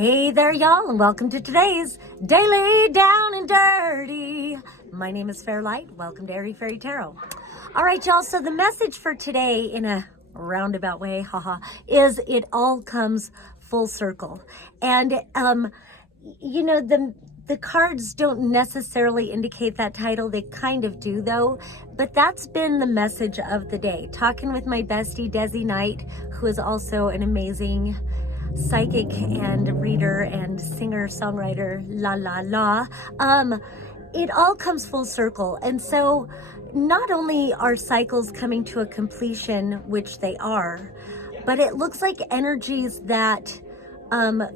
Hey there, y'all, and welcome to today's Daily Down and Dirty. My name is Fairlight. Welcome to Airy Fairy Tarot. All right, y'all, so the message for today, in a roundabout way, is it all comes full circle. And, you know, the cards don't necessarily indicate that title. They kind of do, though. But that's been the message of the day. Talking with my bestie, Desi Knight, who is also an amazing psychic and reader and singer songwriter, it all comes full circle. And so not only are cycles coming to a completion, which they are, but it looks like energies that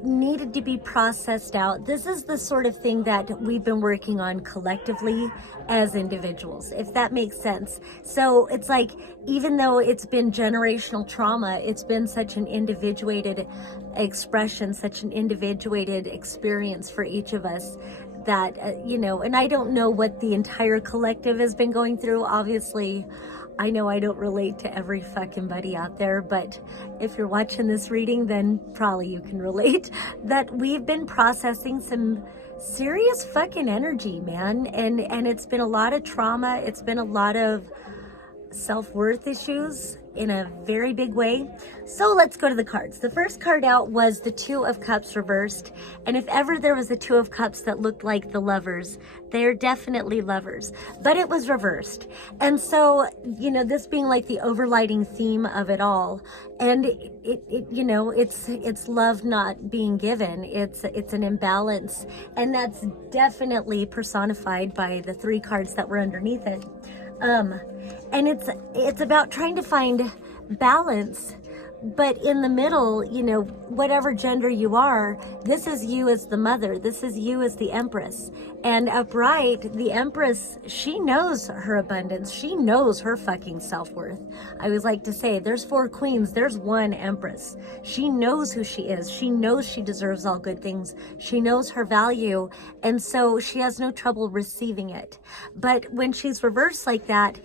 needed to be processed out. This is the sort of thing that we've been working on collectively as individuals, if that makes sense. So it's like, even though it's been generational trauma, it's been such an individuated expression, such an individuated experience for each of us that, you know, and I don't know what the entire collective has been going through. Obviously, I know I don't relate to every fucking buddy out there, but if you're watching this reading, then probably you can relate that we've been processing some serious fucking energy, man. And it's been a lot of trauma. It's been a lot of self-worth issues in a very big way. So let's go to the cards. The first card out was the Two of Cups reversed. And if ever there was a Two of Cups that looked like the lovers, they're definitely lovers, but it was reversed. And so, you know, this being like the overlighting theme of it all, and it you know, it's love not being given. It's an imbalance, and that's definitely personified by the three cards that were underneath it. And it's about trying to find balance, but in the middle, you know, whatever gender you are, this is you as the mother, this is you as the Empress. And upright, the Empress, she knows her abundance, she knows her fucking self-worth. I always like to say, there's four queens, there's one Empress. She knows who she is, she knows she deserves all good things, she knows her value, and so she has no trouble receiving it. But when she's reversed like that,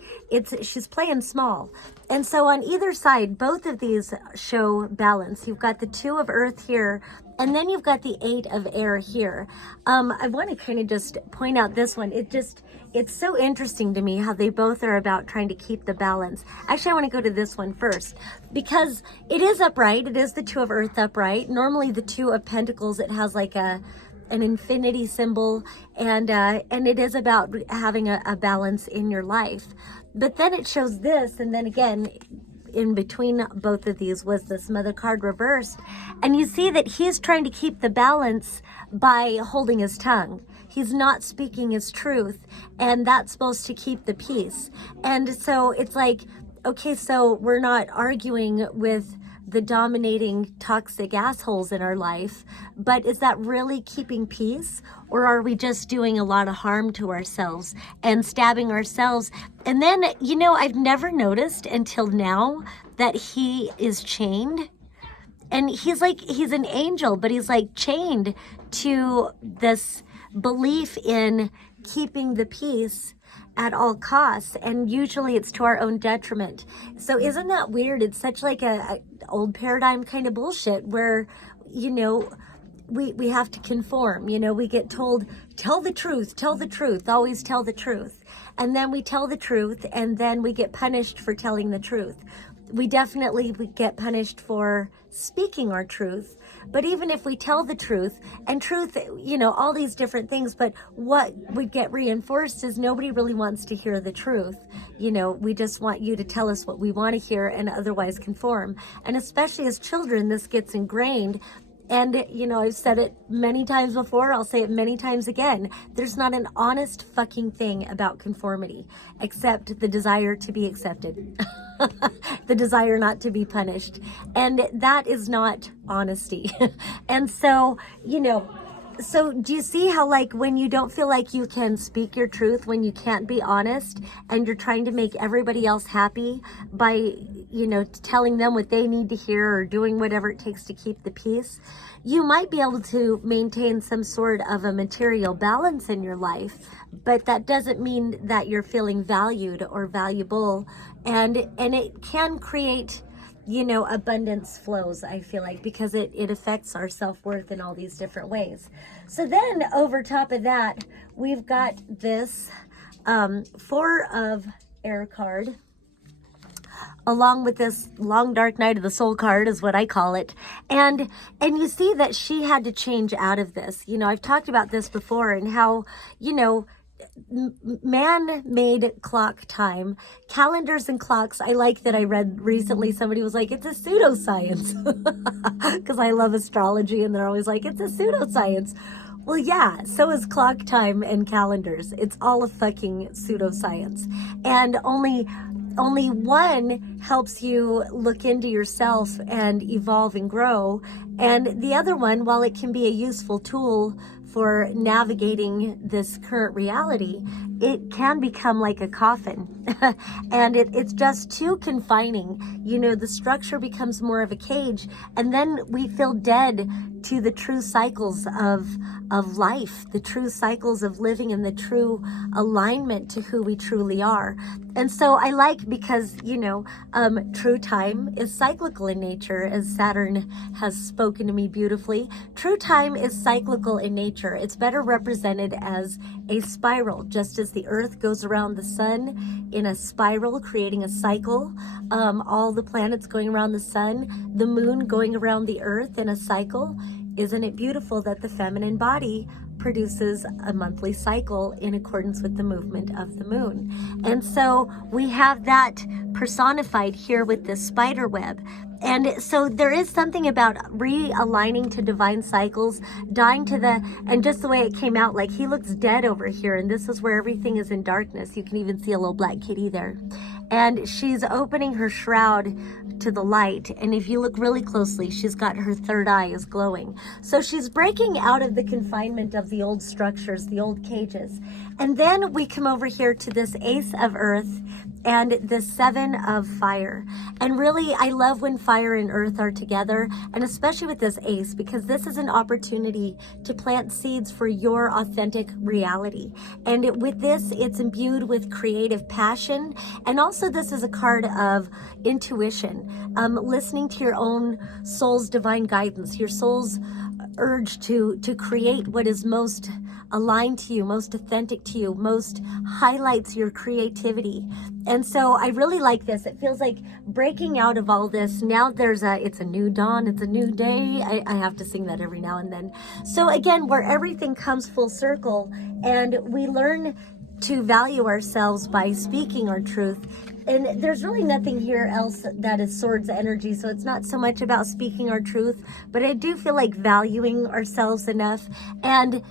she's playing small. And so on either side, both of these show balance. You've got the Two of Earth here, and then you've got the Eight of Air here. I want to kind of just point out this one. It's so interesting to me how they both are about trying to keep the balance. Actually, I want to go to this one first because it is upright. It is the Two of Earth upright. Normally the Two of Pentacles, it has like an infinity symbol, and it is about having a balance in your life. But then it shows this, and then again, in between both of these was this Mother card reversed. And you see that he's trying to keep the balance by holding his tongue. He's not speaking his truth, and that's supposed to keep the peace. And so it's like, okay, so we're not arguing with the dominating toxic assholes in our life, but is that really keeping peace? Or are we just doing a lot of harm to ourselves and stabbing ourselves? And then, you know, I've never noticed until now that he is chained. And he's an angel, but he's like chained to this belief in keeping the peace at all costs, and usually it's to our own detriment. So isn't that weird? It's such like a old paradigm kind of bullshit where, you know, we have to conform. You know, we get told, tell the truth, always tell the truth. And then we tell the truth, and then we get punished for telling the truth. We get punished for speaking our truth. But even if we tell the truth, and truth, you know, all these different things, but what would get reinforced is nobody really wants to hear the truth. You know, we just want you to tell us what we want to hear and otherwise conform. And especially as children, this gets ingrained. And, you know, I've said it many times before, I'll say it many times again. There's not an honest fucking thing about conformity, except the desire to be accepted, the desire not to be punished. And that is not honesty. And so, you know, so do you see how, like, when you don't feel like you can speak your truth, when you can't be honest, and you're trying to make everybody else happy by, you know, telling them what they need to hear or doing whatever it takes to keep the peace, you might be able to maintain some sort of a material balance in your life, but that doesn't mean that you're feeling valued or valuable. And it can create you know, abundance flows, I feel like, because it affects our self-worth in all these different ways. So then over top of that, we've got this Four of Air card, along with this long dark night of the soul card is what I call it. And you see that she had to change out of this. You know, I've talked about this before, and how, you know, man-made clock time, calendars and clocks. I like that I read recently, somebody was like, it's a pseudoscience, because I love astrology, and they're always like, it's a pseudoscience. Well, yeah, so is clock time and calendars. It's all a fucking pseudoscience. And only one helps you look into yourself and evolve and grow. And the other one, while it can be a useful tool for navigating this current reality, it can become like a coffin. And it's just too confining. You know, the structure becomes more of a cage, and then we feel dead to the true cycles of life, the true cycles of living, and the true alignment to who we truly are. And so I like, because, you know, true time is cyclical in nature, as Saturn has spoken to me beautifully. True time is cyclical in nature. It's better represented as a spiral, just as the earth goes around the sun in a spiral, creating a cycle. All the planets going around the sun, the moon going around the earth in a cycle. Isn't it beautiful that the feminine body produces a monthly cycle in accordance with the movement of the moon? And so we have that personified here with this spider web. And so there is something about realigning to divine cycles, dying to and just the way it came out, like he looks dead over here, and this is where everything is in darkness. You can even see a little black kitty there. And she's opening her shroud to the light. And if you look really closely, she's got her third eye is glowing. So she's breaking out of the confinement of the old structures, the old cages. And then we come over here to this Ace of Earth and the Seven of Fire. And really, I love when fire and earth are together, and especially with this ace, because this is an opportunity to plant seeds for your authentic reality. And with this, it's imbued with creative passion. And also, this is a card of intuition, listening to your own soul's divine guidance, your soul's urge to create what is most aligned to you, most authentic to you, most highlights your creativity. And so I really like this. It feels like breaking out of all this. Now it's a new dawn, it's a new day. I have to sing that every now and then. So again, where everything comes full circle, and we learn to value ourselves by speaking our truth. And there's really nothing here else that is swords energy, so it's not so much about speaking our truth, but I do feel like valuing ourselves enough. And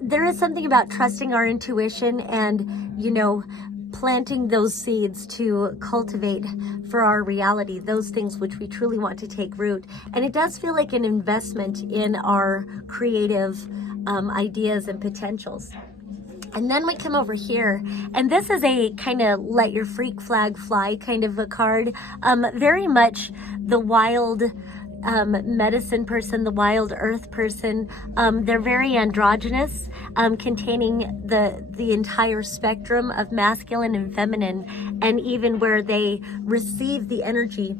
there is something about trusting our intuition and, you know, planting those seeds to cultivate for our reality, those things which we truly want to take root. And it does feel like an investment in our creative ideas and potentials. And then we come over here, and this is a kind of let your freak flag fly kind of a card. Very much the wild medicine person, the wild earth person. They're very androgynous, containing the entire spectrum of masculine and feminine, and even where they receive the energy.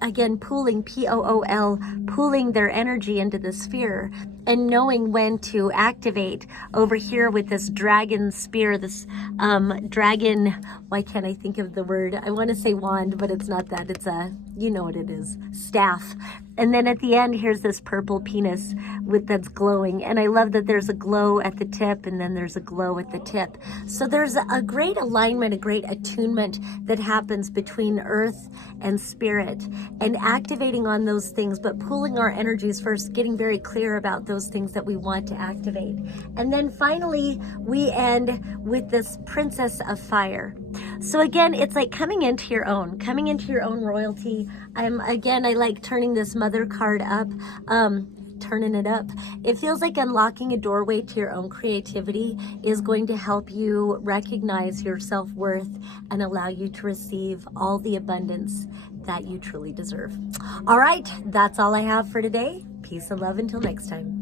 Again, pooling, P-O-O-L, pooling their energy into the sphere, and knowing when to activate. Over here with this dragon spear, this dragon, why can't I think of the word? I want to say wand, but it's not that. It's you know what it is, staff. And then at the end, here's this purple penis that's glowing. And I love that there's a glow at the tip, and then there's a glow at the tip. So there's a great alignment, a great attunement that happens between earth and spirit, and activating on those things, but pulling our energies first, getting very clear about those things that we want to activate. And then finally, we end with this Princess of Fire. So again, it's like coming into your own royalty. I like turning this Mother card up, turning it up. It feels like unlocking a doorway to your own creativity is going to help you recognize your self-worth and allow you to receive all the abundance that you truly deserve. All right, that's all I have for today. Peace and love until next time.